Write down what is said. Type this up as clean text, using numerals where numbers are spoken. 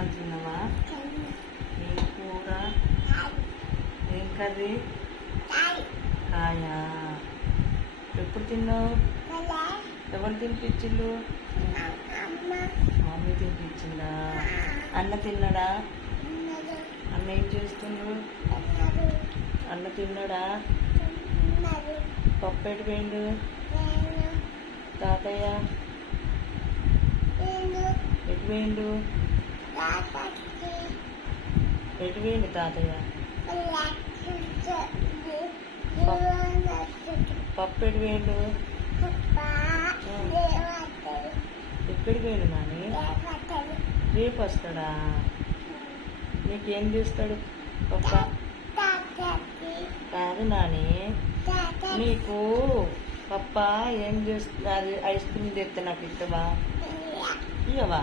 అన్నం తిన్నావా? ఏం కూర? ఏం కర్రీ? కాయా. ఎప్పుడు తిన్నావు? ఎవరు తినిపించిండు? మమ్మీ తినిపించిందా? అన్న తిన్నాడా? అన్న ఏం చేస్తుండ్రు? అన్న తిన్నాడా? పప్పు ఎటు పోయిండు? తాతయ్య ఎటు పోయిండు? ఎటు పోయిండు తాతయ్య? పప్పు ఎటు పోయిండు? ఎక్కడికి పోయిండు నాని? రేపు వస్తాడా? నీకేం చేస్తాడు పప్ప? కాదు నాని, నీకు పప్ప ఏం చేస్తుంది? అది ఐస్ క్రీమ్ తెస్తే నాకు ఇస్తావా? ఇవ్వవా?